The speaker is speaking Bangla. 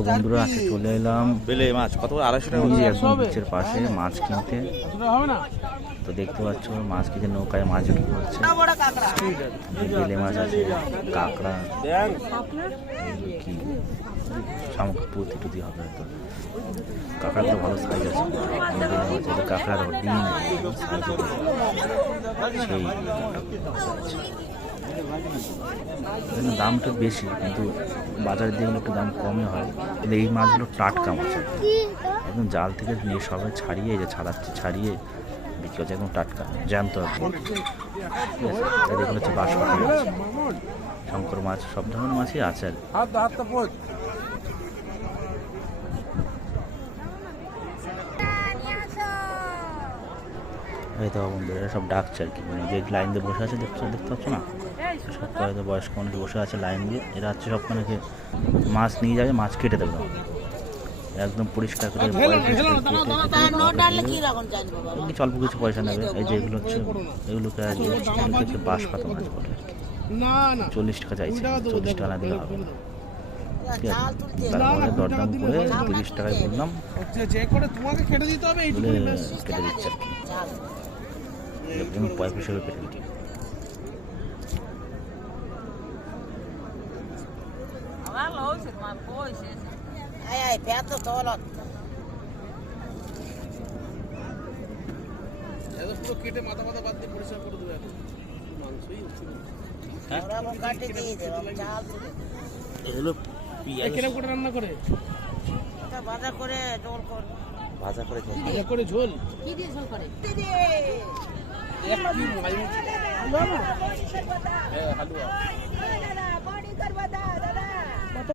তো বন্ধুরা আজকে চলে এলাম বেলে মাছ কত 250 টাকা একদম বিচের পাশে মাছ কিনতে। তো দেখতে পাচ্ছ মাছ কিনতে নৌকায় মাছ বিক্রি করছে। বেলে মাছ আছে, কাঁকড়া, কি শামুক পুঁতি টুতি হবে হয়তো। কাঁকড়া তো ভালো সাইজ আছে, বেলে মাছ আছে, কাঁকড়া দেখো ডিম সাইজ সেই এখানে দামটা বেশি, কিন্তু বাজারের দিকে একটু দাম কমই হয়। কিন্তু এই মাছগুলো টাটকা মাছ, একদম জাল থেকে নিয়ে সবাই ছাড়িয়ে যে ছাড়িয়ে বিক্রি হচ্ছে, একদম টাটকা জ্যান্ত একদম। ঠিক আছে, এগুলো হচ্ছে বাঁশপাতা মাছ, শঙ্কর মাছ, সব ধরনের মাছই আছে আর এই তো বন্ধুরা সব ডাকছে আর কি, মানে যে লাইন দিয়ে বসে আছে দেখতে পাচ্ছ না, সব হয়তো বয়স্ক মানুষ বসে আছে লাইন দিয়ে। এরা হচ্ছে সব মানে মাছ নিয়ে যাবে, মাছ কেটে দেবে একদম পরিষ্কার করে, কিছু অল্প কিছু পয়সা নেবে। এই যে এগুলো হচ্ছে এগুলোকে বাঁশপাতা মাছ বলে, 40 টাকা চাইছে, 40 টাকা না দিলে হবে না। তারপরে দরদাম করে 30 টাকায় বললাম, কেটে দিচ্ছে আর কি, পয়সা হিসেবে কেটে দিচ্ছে। কেটে মাথা বাদ দিয়ে পরিষ্কার করে দেবে, মাংসই হচ্ছে রান্না করে ভাজা করে ঝোল করে, ভাজা করে ঝোল কি দিয়ে ঝোল করে হালুয়া